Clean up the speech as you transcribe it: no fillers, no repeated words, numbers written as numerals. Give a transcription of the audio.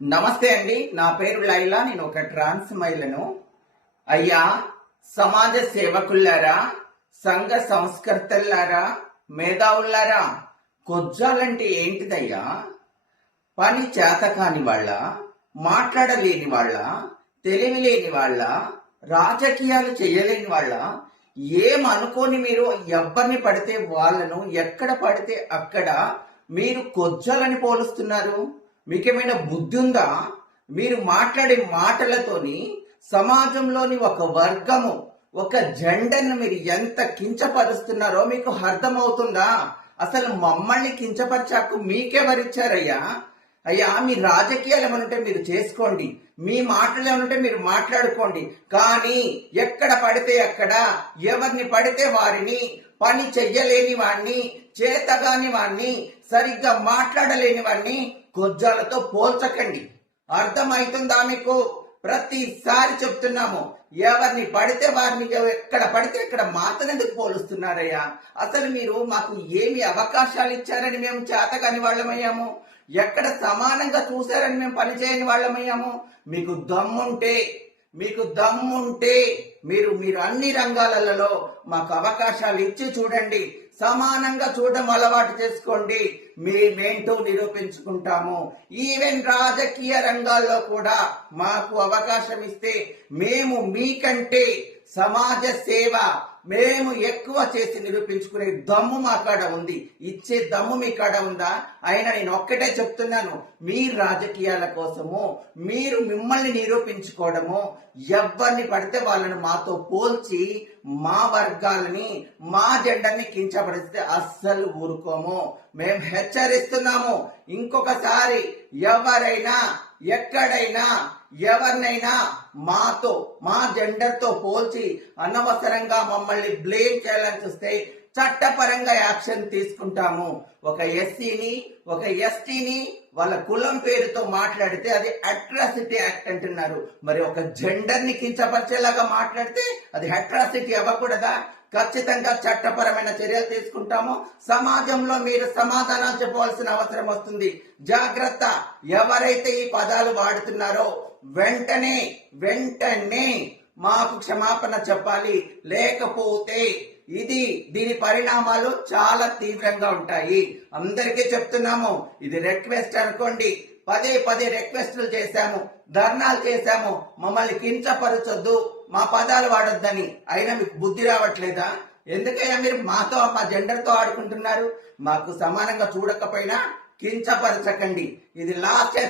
నమస్తే అండి. నా పేరు లైలా. నేను ఒక ట్రాన్స్ మహిళను. అయ్యా, సమాజ సేవకుల్లారా, సంఘ సంస్కర్తల్లారా, మేధావుల్లారా, కొజ్జాలంటే ఏంటిదయ్యా? పని చేత కాని వాళ్ళ, మాట్లాడలేని వాళ్ళ, తెలివి లేని వాళ్ళ, రాజకీయాలు చేయలేని వాళ్ళ, ఏమనుకోని మీరు ఎవరిని పడితే వాళ్ళను ఎక్కడ పడితే అక్కడ మీరు కొజ్జాలని పోలుస్తున్నారు. మీకేమైనా బుద్ధి ఉందా? మీరు మాట్లాడే మాటలతోని సమాజంలోని ఒక వర్గము, ఒక జెండర్ను మీరు ఎంత కించపరుస్తున్నారో మీకు అర్థమవుతుందా? అసలు మమ్మల్ని కించపరిచాకు మీకెవరిచ్చారయ్యా? అయ్యా, మీ రాజకీయాలు ఏమనుంటే మీరు చేసుకోండి, మీ మాటలు ఏమనుంటే మీరు మాట్లాడుకోండి. కానీ ఎక్కడ పడితే అక్కడ ఎవరిని పడితే వారిని, పని చెయ్యలేని వాణ్ణి, చేతగాని వాణ్ణి, సరిగ్గా మాట్లాడలేని వాణ్ణి కొజ్జాలతో పోల్చకండి. అర్థమవుతుందా మీకు? ప్రతిసారి చెప్తున్నాము, ఎవరిని పడితే వారిని, ఎక్కడ పడితే అక్కడ మాతనెందుకు పోలుస్తున్నారయ్యా? అసలు మీరు మాకు ఏమి అవకాశాలు ఇచ్చారని మేము చేతగాని వాళ్ళమయ్యాము? ఎక్కడ సమానంగా చూశారని మేము పనిచేయని వాళ్ళమయ్యాము? మీకు దమ్ముంటే మీరు అన్ని రంగాలలో మాకు అవకాశాలు ఇచ్చి చూడండి. సమానంగా చూడడం అలవాటు చేసుకోండి. మేమేంటో నిరూపించుకుంటాము. ఈవెన్ రాజకీయ రంగాల్లో కూడా మాకు అవకాశం ఇస్తే మేము మీకంటే సమాజ సేవ మేము ఎక్కువ చేసి నిరూపించుకునే దమ్ము మా కాడ ఉంది. ఇచ్చే దమ్ము మీ కాడ ఉందా? అయినా నేను ఒక్కటే చెప్తున్నాను, మీ రాజకీయాల కోసము మీరు మిమ్మల్ని నిరూపించుకోవడము, ఎవరిని పడితే వాళ్ళని మాతో పోల్చి మా వర్గాలని, మా జెండాన్ని కించపడిస్తే అస్సలు ఊరుకోము. మేము హెచ్చరిస్తున్నాము. ఇంకొకసారి ఎవరైనా ఎక్కడైనా ఎవరినైనా మాతో, మా జెండర్ తో పోల్చి అనవసరంగా మమ్మల్ని బ్లేమ్ చేయాలని చూస్తే చట్టపరంగా యాక్షన్ తీసుకుంటాము. ఒక ఎస్సీని, ఒక ఎస్టీని వాళ్ళ కులం పేరుతో మాట్లాడితే అది అట్రాసిటీ యాక్ట్ అంటున్నారు. మరి ఒక జెండర్ ని కించపరిచేలాగా మాట్లాడితే అది అట్రాసిటీ అవ్వకూడదా? ఖచ్చితంగా చట్టపరమైన చర్యలు తీసుకుంటాము. సమాజంలో మీరు సమాధానాలు చెప్పవలసిన అవసరం వస్తుంది. జాగ్రత్త. ఎవరైతే ఈ పదాలు వాడుతున్నారో వెంటనే మాకు క్షమాపణ చెప్పాలి. లేకపోతే దీని పరిణామాలు చాలా తీవ్రంగా ఉంటాయి. అందరికీ చెప్తున్నాము, ఇది రిక్వెస్ట్ అనుకోండి. పదే రిక్వెస్టులు చేశాము, ధర్నాలు చేశాము, మమ్మల్ని కించపరచొద్దు, మా పదాలు వాడొద్దని. అయినా మీకు బుద్ధి రావట్లేదా? ఎందుకయ్యా మీరు మాతో, మా జెండర్ తో ఆడుకుంటున్నారు? మాకు సమానంగా చూడకపోయినా కించపరచకండి. ఇది లాస్ట్